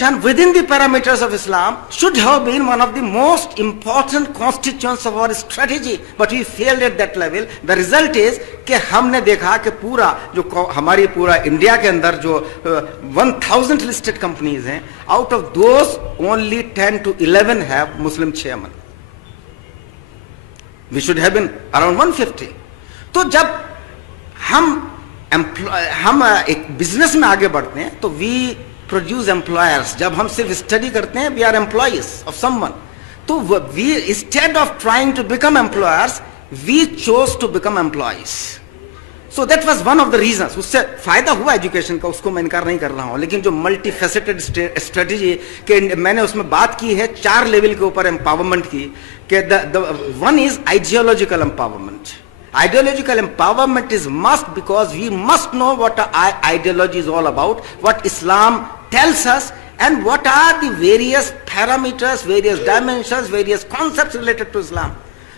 And within the parameters of Islam should have been one of the most important constituents of our strategy, but we failed at that level. The result is कि हमने देखा कि पूरा जो हमारी पूरा इंडिया के अंदर जो 1000 listed companies हैं, out of those only 10 to 11 have Muslim chairman. We should have been around 150. तो जब हम एक बिजनेस में आगे बढ़ते हैं तो we produce employers. जब हम सिर्फ स्टडी करते हैं we are employees of someone. तो we instead of trying to become employers we chose to become employees. So that was one of the reasons. उससे फायदा हुआ एजुकेशन का, उसको मैं इनकार नहीं कर रहा हूँ, लेकिन जो मल्टी फेसेटेड स्ट्रेटेजी के मैंने उसमें बात की है 4 लेवल के ऊपर एम्पावरमेंट की कि one is ideological empowerment. Ideological empowerment is must because we must know what ideology is all about, what Islam tells us, and what are the various parameters, various dimensions, various concepts related to Islam.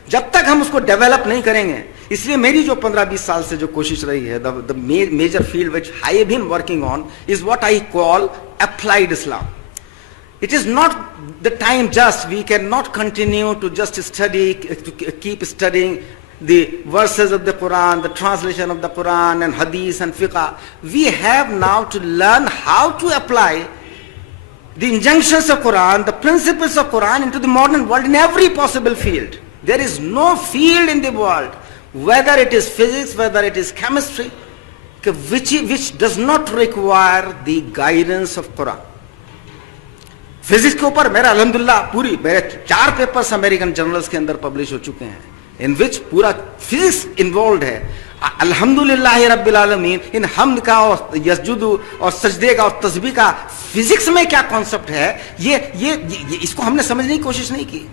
जब तक हम उसको डेवलप नहीं करेंगे, इसलिए मेरी जो 15-20 साल से जो कोशिश रही है, the major field which I have been working on is what I call applied Islam. It is not the time just, we cannot continue to just study, to keep studying the verses of the Quran, the translation of the Quran and Hadith and Fiqh. We have now to learn how to apply the injunctions of Quran, the principles of Quran into the modern world in every possible field. There is no field in the world, whether it is physics, whether it is chemistry, which does not require the guidance of Quran. Physics के ऊपर मेरा अल्हम्दुलिल्लाह मेरे 4 papers American journals के अंदर पब्लिश हो चुके हैं, in which पूरा फिजिक्स इन्वॉल्व है. अल्हम्दुलिल्लाह रब्बिल आलमीन. इन हम्द का और यस्जुदु और सजदे का और तस्बीह का फिजिक्स में क्या कॉन्सेप्ट है, ये इसको हमने समझने की कोशिश नहीं की.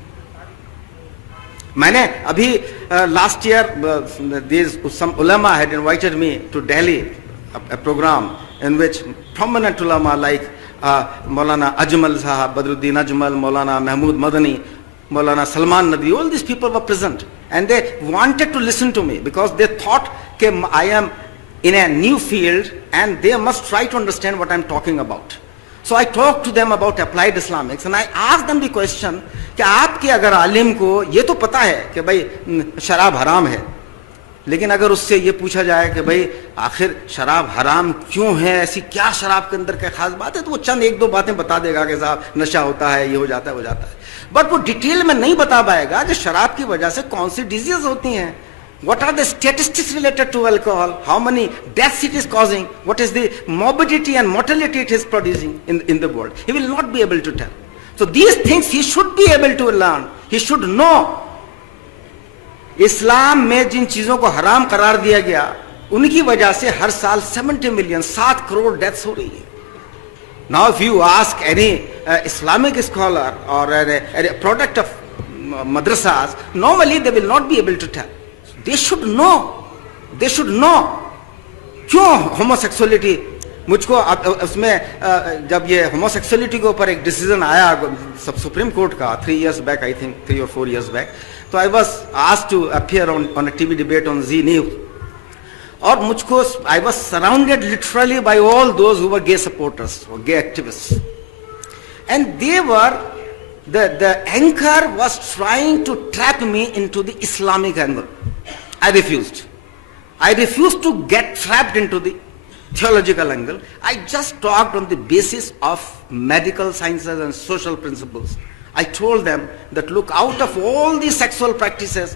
मैंने अभी last year some ulama had invited me to Delhi, a program in which prominent ulama like Maulana Ajmal Sahab, Badruddin Ajmal, Maulana Mahmud Madani, Maulana Salman Nadwi, all these people were present and they wanted to listen to me because they thought that I am in a new field and they must try to understand what I am talking about. So I talked to them about applied Islamics and I asked them the question कि आपके अगर आलिम को ये तो पता है कि भाई शराब हराम है, लेकिन अगर उससे ये पूछा जाए कि भाई आखिर शराब हराम क्यों है, ऐसी क्या शराब के अंदर क्या खास बात है, तो वो चंद 1-2 बातें बता देगा कि साहब नशा होता है, ये हो जाता है, वो जाता है, बट वो डिटेल में नहीं बता पाएगा कि शराब की वजह से कौन सी डिजीज होती हैं. What are the statistics related to alcohol? How many deaths it is causing? What is the morbidity and mortality it is producing in the world? He will not be able to tell. So these things he should be able to learn. He should know. इस्लाम में जिन चीजों को हराम करार दिया गया उनकी वजह से हर साल 70 मिलियन 7 करोड़ डेथ्स हो रही है. Now if you ask any Islamic scholar or a product of madrasas, normally they will not be able to tell. They should know. They should know. क्यों homosexuality, मुझको उसमें जब ये homosexuality के ऊपर एक डिसीजन आया सुप्रीम कोर्ट का 3 years back, I think 3 or 4 years back, तो I was asked to appear on a TV debate on Z News, और मुझको I was surrounded literally by all those who were gay supporters or gay activists, and they were the anchor was trying to trap me into the Islamic angle. I refused. I refused to get trapped into the theological angle. I just talked on the basis of medical sciences and social principles. I told them that look, out of all these sexual practices,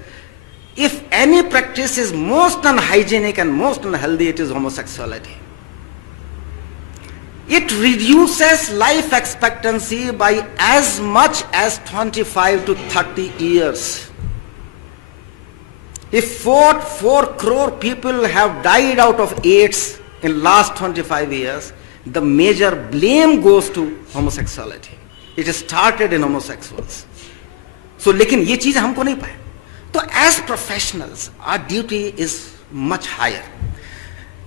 if any practice is most unhygienic and most unhealthy, it is homosexuality. It reduces life expectancy by as much as 25 to 30 years. If 4 crore people have died out of AIDS in last 25 years, the major blame goes to homosexuality. It started in homosexuals. So, लेकिन ये चीज़ हमको नहीं पाए. तो as professionals, our duty is much higher.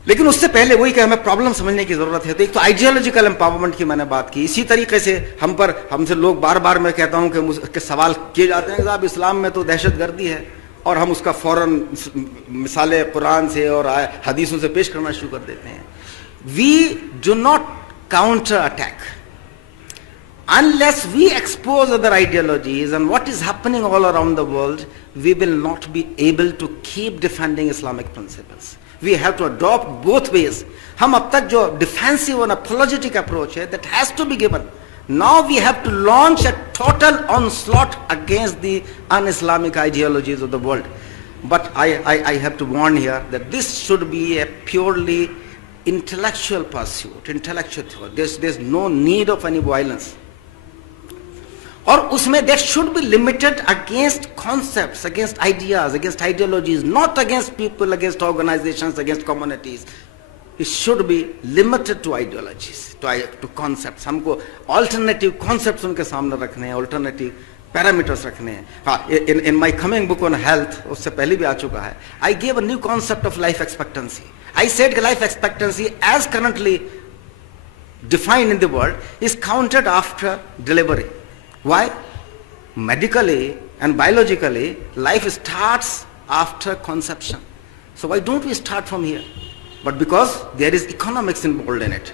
लेकिन उससे पहले वही कि हमें प्रॉब्लम समझने की जरूरत है. तो एक तो आइडियोलॉजिकल एम्पावरमेंट की मैंने बात की. इसी तरीके से हमसे लोग बार मैं कहता हूं कि सवाल किए जाते हैं कि साहब इस्लाम में तो दहशतगर्दी है, और हम उसका फौरन मिसालें कुरान से और हदीसों से पेश करना शुरू कर देते हैं. We do not counter attack. unless we expose other ideologies and what is happening all around the world, we will not be able to keep defending Islamic principles. We have to adopt both ways. हम अब तक जो defensive and apologetic approach है, that has to be given. Now we have to launch a total onslaught against the un-Islamic ideologies of the world. But I have to warn here that this should be a purely intellectual pursuit, intellectual thought. There's no need of any violence. और उसमें that should be limited against concepts, against ideas, against ideologies, not against people, against organizations, against communities. It should be limited to ideologies, to concepts. हमको alternative concepts उनके सामने रखने हैं, alternative parameters रखने हैं. हाँ, in my coming book on health, उससे पहले भी आ चुका है, I gave a new concept of life expectancy. I said life expectancy as currently defined in the world is counted after delivery. Why? Medically and biologically, life starts after conception. So why don't we start from here? But because there is economics involved in it.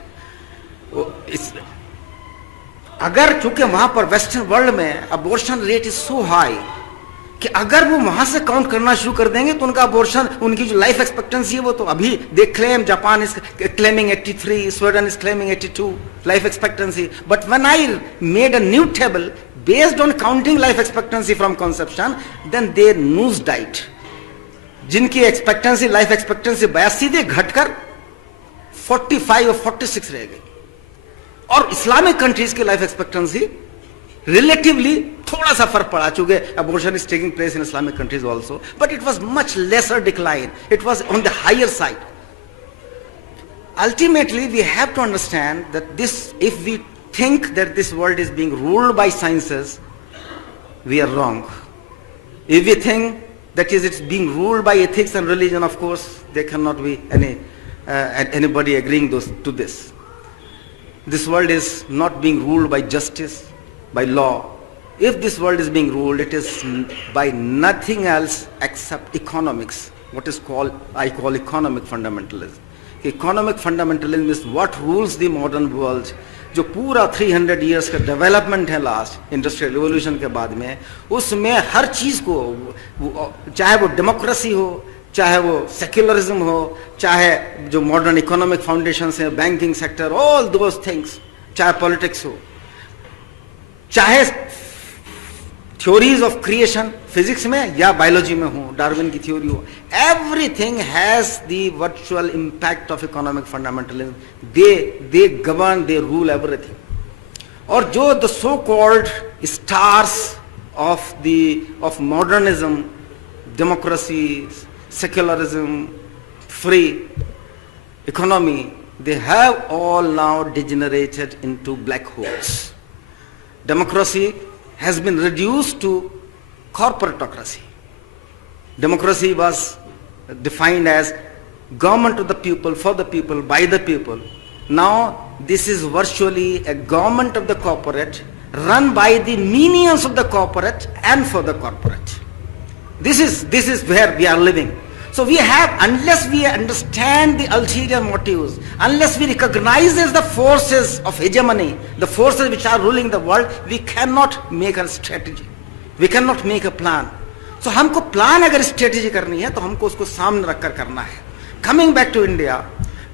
अगर चूंकि वहां पर western world में abortion rate is so high कि अगर वो वहां से काउंट करना शुरू कर देंगे तो उनका अबॉर्शन, उनकी जो लाइफ एक्सपेक्टेंसी है वो तो अभी they claim, Japan is claiming 83, Sweden is claiming 82 life expectancy. But when I made a new table based on counting life expectancy from conception, then they news diet. जिनकी एक्सपेक्टेंसी, लाइफ एक्सपेक्टेंसी 82 थी, घटकर 45 और 46 रह गई. और Islamic countries की life expectancy relatively थोड़ा सा फर्क पड़ा, चूंकि abortion is taking place in Islamic countries also, but it was much laser decline, it was on the higher side. Ultimately we have to understand that this, if we think that this world is being ruled by sciences, we are wrong. If we think that is it's being ruled by ethics and religion, of course there cannot be anybody agreeing to this. This world is not being ruled by justice, by law. If this world is being ruled, it is by nothing else except economics, what is called, I call economic fundamentalism. Economic fundamentalism is what rules the modern world. जो पूरा 300 इयर्स का डेवलपमेंट है last industrial revolution के बाद में, उसमें हर चीज को, चाहे वो डेमोक्रेसी हो, चाहे वो सेक्युलरिज्म हो, चाहे जो मॉडर्न इकोनॉमिक फाउंडेशंस हैं, banking sector, all those things, चाहे पॉलिटिक्स हो, चाहे थ्योरीज ऑफ क्रिएशन फिजिक्स में या बायोलॉजी में हो, डार्विन की थ्योरी हो, everything has the virtual impact of economic fundamentalism. They गवर्न, दे रूल एवरीथिंग. और जो the so called stars of modernism, democracy, secularism, free economy, they have all now degenerated into black holes. Democracy has been reduced to corporatocracy. Democracy was defined as government of the people, for the people, by the people. Now this is virtually a government of the corporate, run by the minions of the corporate and for the corporate. This is where we are living. So we have, unless we understand the ulterior motives, unless we recognize the forces of hegemony, the forces which are ruling the world, we cannot make a strategy. We cannot make a plan. So हमको प्लान अगर स्ट्रेटेजी करनी है तो हमको उसको सामने रखकर करना है. Coming back to India,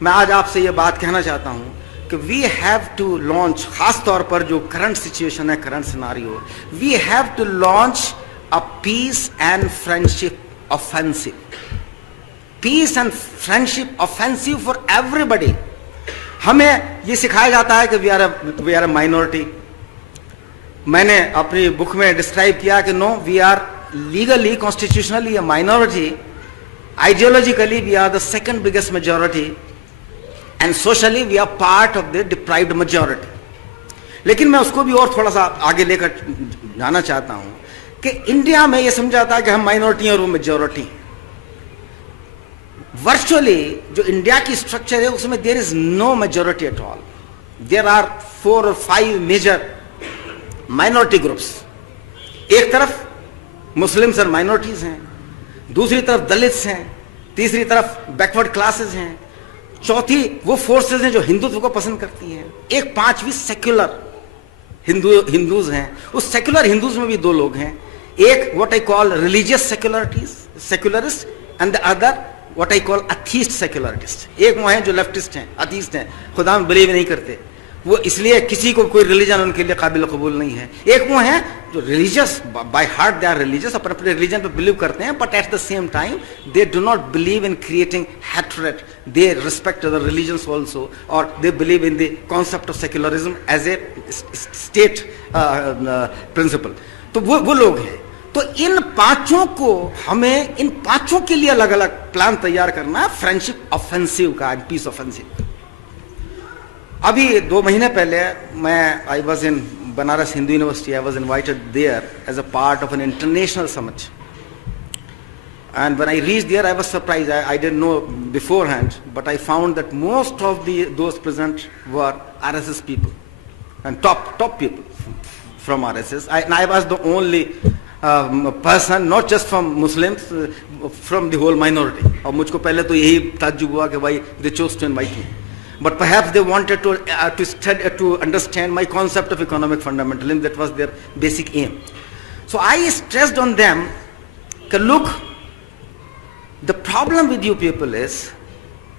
मैं आज आपसे ये बात कहना चाहता हूँ कि we have to launch, खास तौर पर जो करंट सिचुएशन है, current scenario, we have to launch a peace and friendship offensive. Peace and friendship offensive for everybody. हमें ये सिखाया जाता है कि we are a minority. मैंने अपनी बुक में डिस्क्राइब किया कि no, we are legally, constitutionally a minority. Ideologically we are the second biggest majority, and socially we are part of the deprived majority. लेकिन मैं उसको भी और थोड़ा सा आगे लेकर जाना चाहता हूं कि इंडिया में ये समझा जाता है कि हम माइनॉरिटी और वो मेजॉरिटी. वर्चुअली जो इंडिया की स्ट्रक्चर है उसमें there is no majority at all. There are 4 or 5 major minority groups. एक तरफ मुस्लिम्स और माइनॉरिटीज हैं, दूसरी तरफ दलित्स हैं, तीसरी तरफ बैकवर्ड क्लासेस हैं, चौथी वो फोर्सेस हैं जो हिंदुत्व को पसंद करती हैं, एक पांचवी सेक्युलर हिंदूज हैं, उस सेक्युलर हिंदूज में भी दो लोग हैं, एक what I call religious secularist and the other what I call atheist secularist. एक वो हैं जो लेफ्टिस्ट हैं, अथीस्ट हैं, खुदा में बिलीव नहीं करते, वो इसलिए किसी को कोई रिलीजन उनके लिए काबिल कबूल नहीं है। एक वो हैं जो religious by heart, they are religious, अपने अपने रिलीजन पे बिलीव करते हैं, but at the same time they do not believe in creating hatred, they respect other religions also, और they believe in the concept of secularism as a state principle. तो वो लोग हैं। तो इन पांचों को हमें, इन पांचों के लिए अलग अलग प्लान तैयार करना है, फ्रेंडशिप ऑफेंसिव का, पीस ऑफेंसिव। अभी 2 महीने पहले I was in Banaras Hindu university, I was invited there as a part of an international summit, and when I reached there I was surprised. I didn't know beforehand, but I found that most of those present were RSS people and top people from RSS. I was the only person, not just from Muslims, from the whole minority. और मुझको पहले तो यही ताज्जुब हुआ कि भाई they chose to invite me, but perhaps they wanted to study, to understand my concept of economic fundamentalism. That was their basic aim. So I stressed on them that look, the problem with you people is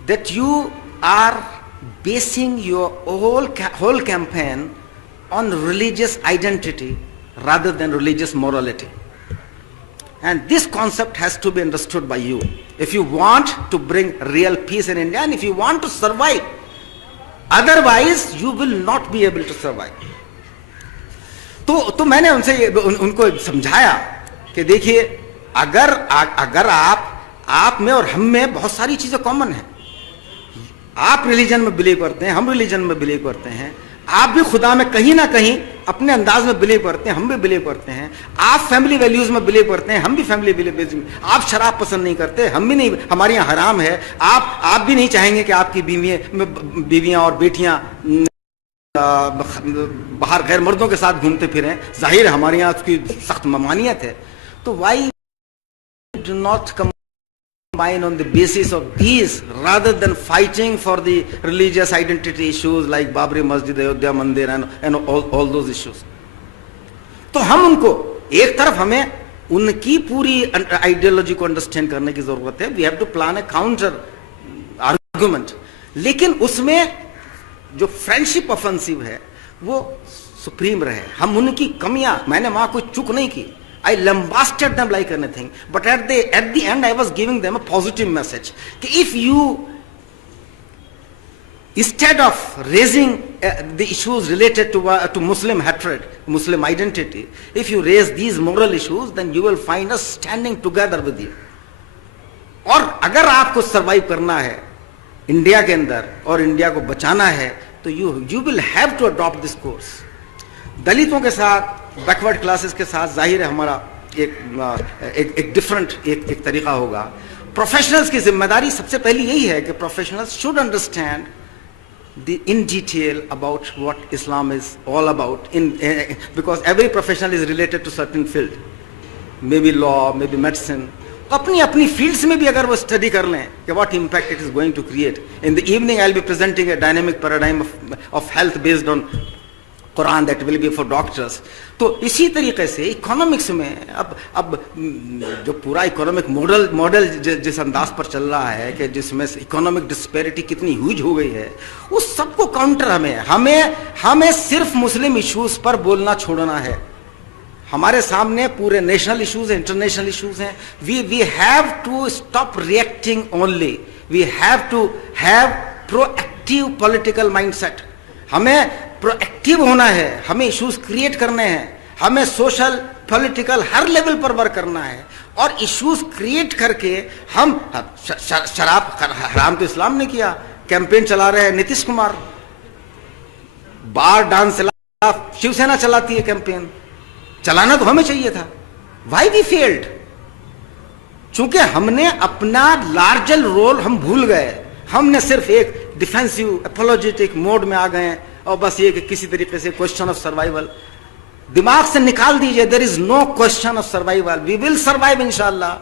that you are basing your whole campaign on religious identity rather than religious morality. And this concept has to be understood by you if you want to bring real peace in India and if you want to survive. Otherwise you will not be able to survive. तो मैंने उनको समझाया कि देखिए, अगर आप में और हम में बहुत सारी चीजें कॉमन हैं। आप रिलीजन में बिलीव करते हैं, हम रिलीजन में बिलीव करते हैं, आप भी खुदा में कहीं ना कहीं अपने अंदाज में बिलीव करते हैं, हम भी बिलीव करते हैं, आप फैमिली वैल्यूज में बिलीव करते हैं, हम भी फैमिली वैल्यूज में, आप शराब पसंद नहीं करते, हम भी नहीं, हमारे यहाँ हराम है, आप भी नहीं चाहेंगे कि आपकी बीवियां और बेटियां बाहर गैर मर्दों के साथ घूमते फिरें, जाहिर है हमारे यहाँ उसकी सख्त ममानियत है। तो why do not combine on the basis of these rather than fighting for the religious identity issues like Babri Masjid, Ayodhya Mandir and all those issues. तो हम उनको एक तरफ, हमें उनकी पूरी आइडियोलॉजी को अंडरस्टैंड करने की जरूरत है, we have to plan a counter argument, लेकिन उसमें जो फ्रेंडशिप ऑफेंसिव है वो सुप्रीम रहे। हम उनकी कमियां, मैंने वहां कोई चूक नहीं की, I lambasted them like anything, but at the end I was giving them a positive message. If you, instead of raising the issues related to Muslim hatred, Muslim identity, if you raise these moral issues, then you will find us standing together with you. और अगर आपको सरवाइव करना है इंडिया के अंदर और इंडिया को बचाना है, तो you will have to adopt this course. दलितों के साथ, बैकवर्ड क्लासेस के साथ जाहिर है हमारा एक डिफरेंट एक तरीका होगा। प्रोफेशनल्स की जिम्मेदारी सबसे पहली यही है कि professionals should understand in detail about what Islam is all about, because every professional is related to certain field, maybe law, maybe medicine. अपनी अपनी फील्ड्स में भी अगर वो स्टडी कर लें कि what impact it is going to create. In the evening I'll be presenting a dynamic paradigm of health based on Quran, that will be for doctors. तो इसी तरीके से इकोनॉमिक्स में अब जो पूरा इकोनॉमिक मॉडल जिस अंदाज पर चल रहा है कि जिसमें इकोनॉमिक डिस्पैरिटी कितनी ह्यूज हो गई है, उस सबको काउंटर हमें सिर्फ मुस्लिम इश्यूज पर बोलना छोड़ना है। हमारे सामने पूरे नेशनल इश्यूज हैं, इंटरनेशनल इश्यूज हैं। We have to stop reacting only, we have to have proactive political mindset. हमें प्रोएक्टिव होना है, हमें इश्यूज क्रिएट करने हैं, हमें सोशल पॉलिटिकल हर लेवल पर वर्क करना है, और इश्यूज क्रिएट करके हम शराब हराम तो इस्लाम ने किया, कैंपेन चला रहे हैं नीतीश कुमार, बार डांस खिलाफ शिवसेना चलाती है कैंपेन, चलाना तो हमें चाहिए था। Why we failed? चूंकि हमने अपना लार्जर रोल हम भूल गए, हमने सिर्फ एक डिफेंसिव एपोलॉजेटिक मोड में आ गए और बस ये कि किसी तरीके से क्वेश्चन ऑफ सर्वाइवल दिमाग से निकाल दीजिए। There is no question of survival, we will survive इंशाल्लाह,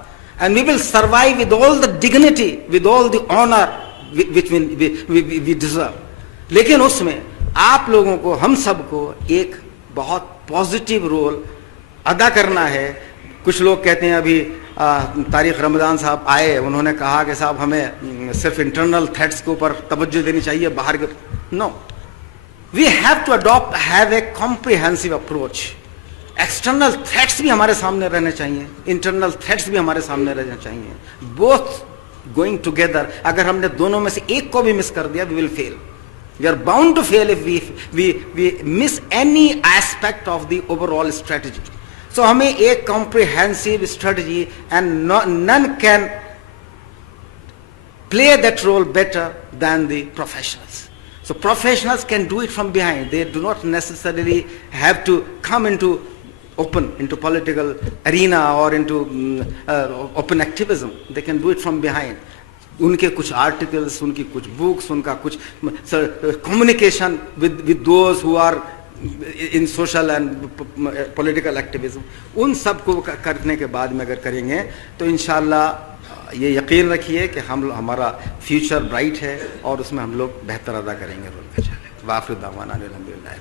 and we will survive with all the dignity, with all the honour which we deserve. लेकिन उसमें आप लोगों को, हम सबको एक बहुत पॉजिटिव रोल अदा करना है। कुछ लोग कहते हैं अभी तारिक रमजान साहब आए, उन्होंने कहा कि साहब हमें सिर्फ इंटरनल थ्रेट्स के ऊपर तवज्जो देनी चाहिए, बाहर के no, we have to adopt have a comprehensive approach. External threats भी हमारे सामने रहने चाहिए, इंटरनल थ्रेट्स भी हमारे सामने रहने चाहिए, बोथ गोइंग टुगेदर। अगर हमने दोनों में से एक को भी मिस कर दिया, we will fail, we are bound to fail if we miss any aspect of the overall strategy. So हमें एक comprehensive strategy, and none can play that role better than the professionals. So professionals can do it from behind. They do not necessarily have to come into political arena or into open activism. They can do it from behind. उनके कुछ आर्टिकल्स, उनकी कुछ बुक्स, उनका कुछ communication with those who are in social and political activism, उन सब को करने के बाद में अगर करेंगे तो इंशाल्लाह ये यकीन रखिए कि हमारा फ्यूचर ब्राइट है और उसमें हम लोग बेहतर अदा करेंगे रोल का। वाफिर दावाना अल्हम्दुलिल्लाह।